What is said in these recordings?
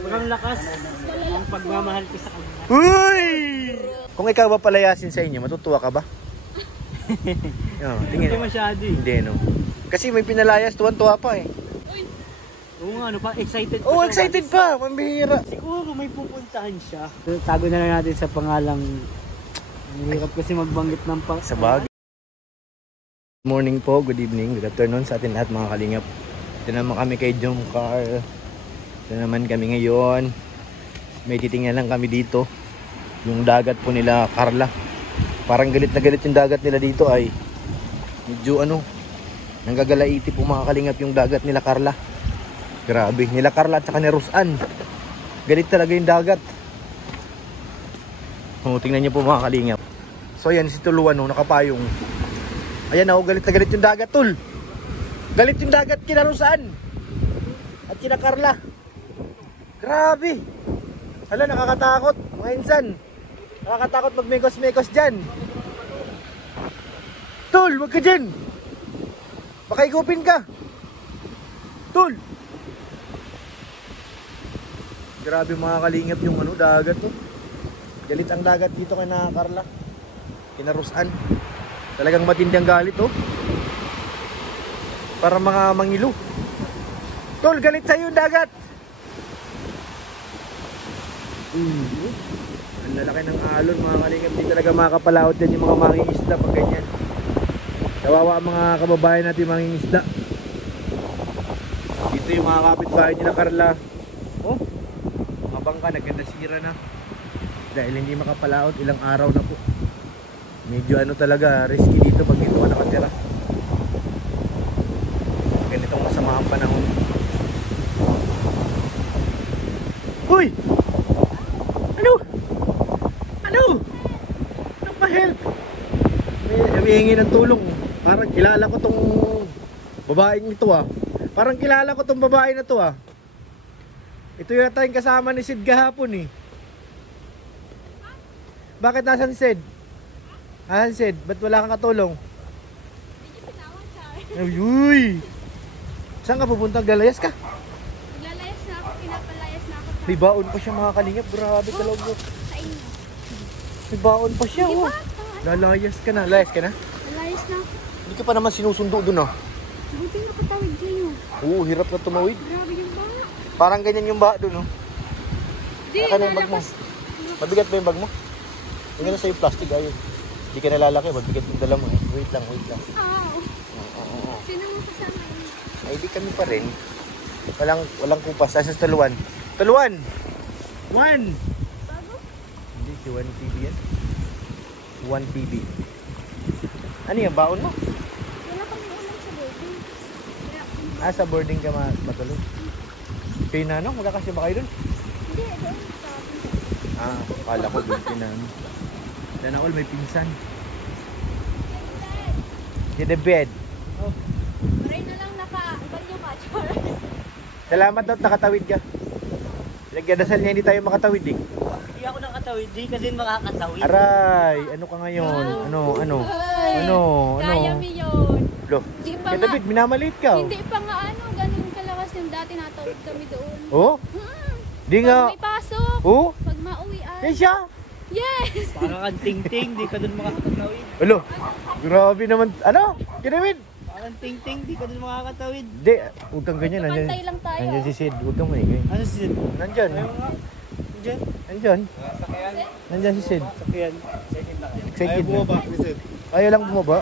Sobrang lakas ang pagmamahal ko sa kanya. Uy! Kung ikaw ba palayasin sa inyo, matutuwa ka ba? Hindi masyado eh. Hindi, no? Kasi may pinalayas, tuwan-tuwa pa eh. Oo nga, ano pa? Excited pa Oh, siya. excited pa! Mambihira. Siguro may pupuntahan siya. Tago na lang natin sa pangalang... Ang hirap kasi magbanggit ng Sa bag. Good morning po, good evening, good afternoon sa atin lahat mga kalingap. Ito naman kami kay Jomcar. Ito naman kami ngayon. May titingnan lang kami dito. Yung dagat po nila Carla. Parang galit na galit yung dagat nila dito ay. Medyo nanggagalaiti po mga kalingap yung dagat nila Carla. Grabe, nila Carla at saka ni Rosan. Galit talaga yung dagat. Tingnan niyo po mga kalingap. So yan si Tuluan nakapayong. Ayan galit na galit yung dagat tol. Galit yung dagat kina Rosan at kina Carla. Grabe. Hala, nakakatakot mga insan. Nakakatakot magmekos-mekos dyan. Tol, wag ka dyan. Baka igupin ka. Tol. Grabe mga kalingap yung dagat to. Galit ang dagat dito kay na Carla. Kina Rosan. Talagang matinding galit para mga mangilo. Tol, galit sa'yo yung dagat. Ang lalaki ng alon mga kalingap. Hindi talaga makakapalaot yan yung mga mangingisda pag ganyan. Kawawa ang mga kababayan natin yung mangingisda. Dito yung mga kapitbahay nila Carla. Mga bangka nagkandasira na. Dahil hindi makapalaot, ilang araw na po. Medyo talaga, risky dito pag dito ka nakatira. Ganitong masama ang panahon. Uy! Ano pa-help? May hingi ng tulong. Parang kilala ko tong babaeng ito Parang kilala ko tong babae na to Ito yata yung kasama ni Sid kahapon Bakit nasan Sid? Asan Sid? Ba't wala kang katulong? Uy! Saan ka pupunta? Galayas ka? Naglalayas na ako, pinapalayas na ako. May baon pa siya mga kalingap. Grabe talaga. Sa inyo. May baon pa siya Lalayas ka na. Layas ka na? Nalayas na ako. Hindi ka pa naman sinusundo dun Buti nakatawid kayo. Oo, hirap na tumawid. Grabe yung ba? Parang ganyan yung ba dun Di, yung bag mo? Mabigat ba yung bag mo? Hindi na sa'yo plastic ayun. Hindi ka nalalaki, mabigat yung dala mo Wait lang. Oo. Sino mo kasama Ay, di kami pa rin. Walang kupas. Asa sa Tuluan? Tuluan! Juan! Bago? Hindi, si Juan PB yan. Juan PB. Ano yung baon mo? Wala kami ulam sa boarding. Sa boarding ka matulog? Pinano? Wala kasi ba kayo dun? Hindi, doon sa akin. Kala ko dun pinano. Sana all may pinsan. Get the bed. Maray na lang naka-banyo ka, Chor. Salamat daw, nakatawid ka. Nagdadasal niya hindi tayo makatawid Hindi ako nakatawid, di kasi makakatawid. Aray, ano ka ngayon? Ano? Kaya mo yun. Loh, Di pa kaya nga. David, minamalit ka. Hindi pa nga ganun kalakas yung dati natawid kami doon. Di nga. Pag may pasok. Pag mauwian. Yan siya. Yes! Parang kang ting-ting, di ka dun makakatawid. Grabe naman. Kaya David. Parang ting-ting, di ka dun makakatawid. Hindi, huwag kang ganyan. Pantay lang tayo. Nandiyan si Sid, huwag kang maingay. Ano si Sid? Nandyan. Nandyan si Sid. Sakyan. Excited na. Bumaba ni Sid. Ayaw lang bumaba.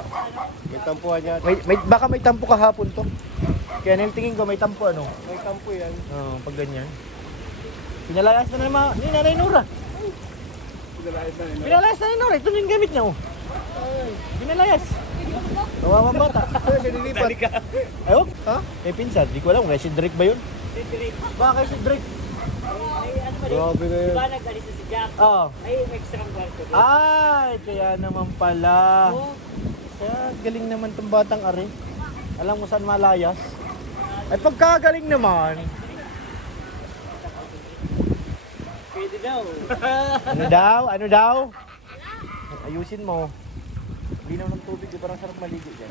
May tampuhan niya. Baka may tampo kahapon to. Kaya tingin ko may tampo May tampo yan. pag ganyan. Pinalayas na naman ni Nanay Nora. Pinalayas na ni Nora. Ito yung gamit niya Pinalayas. Kawawang bata. Nililipat. Ayaw? May pinsan. Di ko alam. Si Drake ba yun? Si Drake. Baka si Drake. Grabe na yun. Diba nag-alis na si Jack? Ay, may extra kwarto doon. Kaya naman pala. Kaya galing naman tong batang are. Alam mo saan malayas? Ay pagkagaling naman. Pwede daw. Ano daw? Ayusin mo. Linaw ng tubig, parang sarap maligo dyan.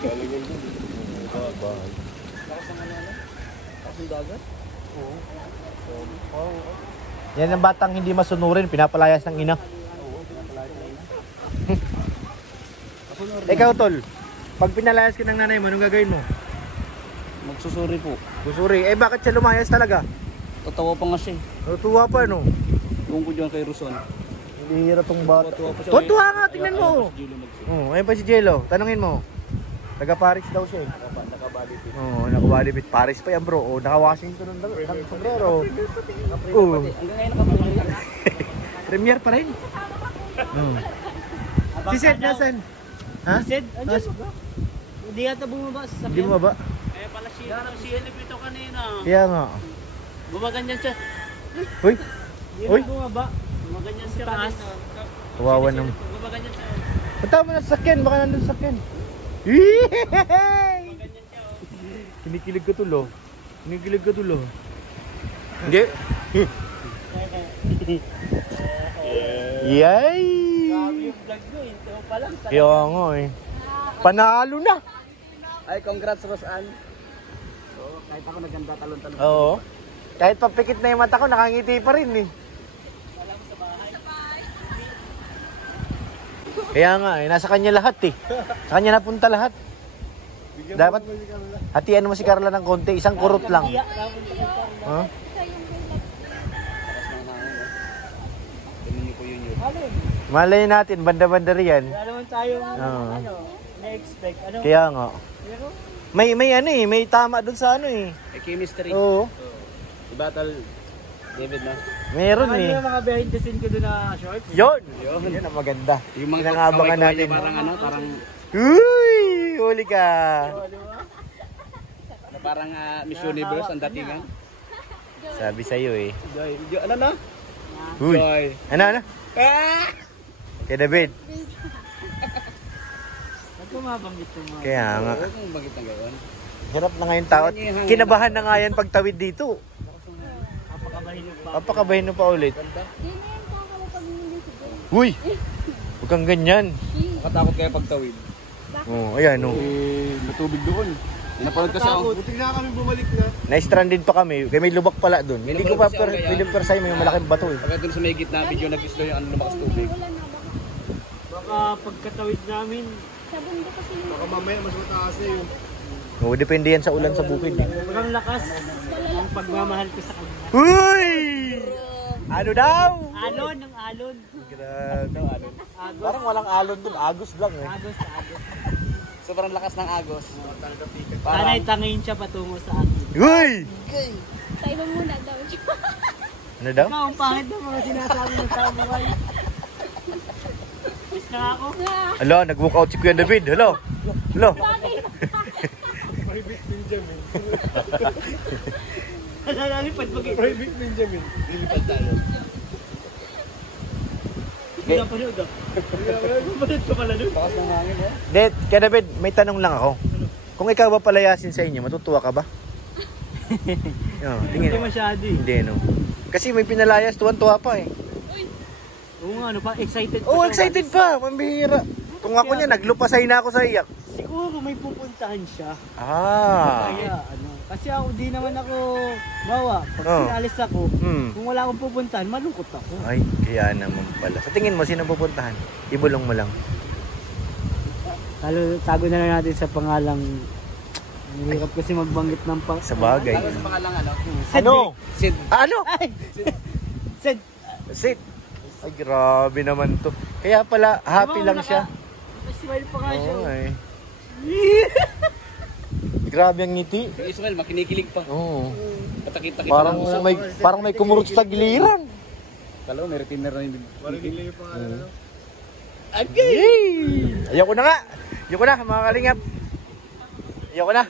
Galing yun. Bye. Yan ang batang hindi masunurin, pinapalayas ng ina. Ikaw tol, pag pinalayas ka ng nanay mo, anong gagawin mo? Magsusuri po. Susuri, eh bakit siya lumayas talaga? Tatawa pa nga siya. Tuwa pa no? Doon ko dyan kay Ruson. Hindi hira tong bata. Tuwa Tuwa nga, tingnan mo. Ayun pa si Jello, tanungin mo. Taga Paris daw siya eh. Nakabalipit. Oo, naka-Walibit. Paris pa yan bro. O, naka-Washington ng sombrero. Oo. Hanggang ngayon nakapamilya. Premier pa rin. Si Seth nasan? Ha? Sid, hindi yata bumaba sa Hindi mo ba? Kaya pala si Elip ito kanina. Kaya nga. Bumaganyan siya. Uy, Hindi Uy. na bumaba. Bumaganyan siya taas. kawawa naman. Bumaganyan siya. Punta mo na sa sakyan, baka nandun sa sakyan. Kinikilig ko tulo. Kinikilig ko tulo. Hindi. Yay! Grabe yung vlog nyo. Ito pa lang. Kaya nga eh. Panalo na. Ay, congrats Rosan. Kahit ako naganda talon-talon. Oo. Kahit papikit na yung mata ko, nakangiti pa rin eh. Kaya nga eh, nasa kanya lahat eh. Sa kanya napunta lahat. Dapat hatian mo si Carla ng konti, isang kurot lang. Huh? Malay natin, banda-banda riyan. Wala naman tayong Oo. na-expect. Kaya nga. Pero, May ano eh, may tama dun sa ano eh. chemistry. Oo. Si Battle David na. Meron Ano eh. yung mga behind the scene ko doon na shorts? Yun! Yun ang maganda. Yung mga Pinangabangan natin. parang Uy! Huli ka! parang Miss Universe ang datingan. Sabi sa'yo eh. Joy, ano na? Uy! Joy. Ano? Kay David. Ba't bumabanggit yung mga? Kaya nga. Huwag mong banggit ng gayon. Hirap na ngayon tao. Kinabahan na nga yan pagtawid dito. Papakabahin pa. Papakabahin mo pa ulit. Hindi na yan kakapag hindi siguro. Uy! Huwag kang ganyan. Nakatakot kayo pagtawid. Oh, ayan oh. Matubig doon. Napanood kasi ako. Buti na kami bumalik na. Na-stranded pa kami. Kaya may lubak pala doon. Hindi ko pa pwede persay may malaking bato eh. Pagka doon sa may gitna video nag-slow yung lumakas tubig. Wala na baka. Baka pagkatawid namin, Sa bundok kasi yung Baka mamaya mas mataas na yun. Oo, depende yan sa ulan sa bukid eh. sobrang lakas ang pagmamahal ko sa kanya. Uy! Ano daw? Alon ng alon. Grabe. Agos. Parang walang alon doon. Agos lang eh. Agos na agos. Sobrang lakas ng agos. Sana'y tangin siya patungo sa akin. Uy! tayo muna daw. Ano daw? Ikaw, ang pangit ng mga sinasabi ng tao mo kayo. Miss na ako. Hala, nag-walk out si Kuya David. Hello? Hello? Private Benjamin. Nalalipad mag-ito. Private Benjamin. Lilipad tayo. Hindi na panood ah. Panood ka pala doon. Lakas ng hangin eh. Det, Kuya David, may tanong lang ako. Kung ikaw ba palayasin sa inyo, matutuwa ka ba? Oh, Hindi tingin. masyado eh. Hindi, no? Kasi may pinalayas, tuwan-tuwa pa eh. Oo nga, ano pa, excited pa. Oh, siya. excited pa! Mambihira. Kung ako niya, naglupasay na ako sa iyak. Siguro may pupuntahan siya. Ah. Kaya ano, kasi ako di naman ako bawa. Pag Oh. pinalis ako, kung wala akong pupuntahan, malungkot ako. Ay, kaya naman pala. Sa tingin mo, sino pupuntahan? Ibulong mo lang. Tago na lang natin sa pangalang hirap kasi magbanggit ng pang... Sa bagay. Tapos pangalang ano? Ano? Sid. Ah, ano? Ay! Sid! Sit. Ay, grabe naman to. Kaya pala, happy lang siya. Smile pa nga siya. Oo, eh. Grabe ang ngiti. Si Ismael, makinikilig pa. Oo. Patakit-takit Parang may kumurot sa giliran. Kala ko, may retainer na yun. Marinig lang yung pangalan. ano? Yay! Ayoko na nga. Ayoko na, mga kalingap. Ayoko na.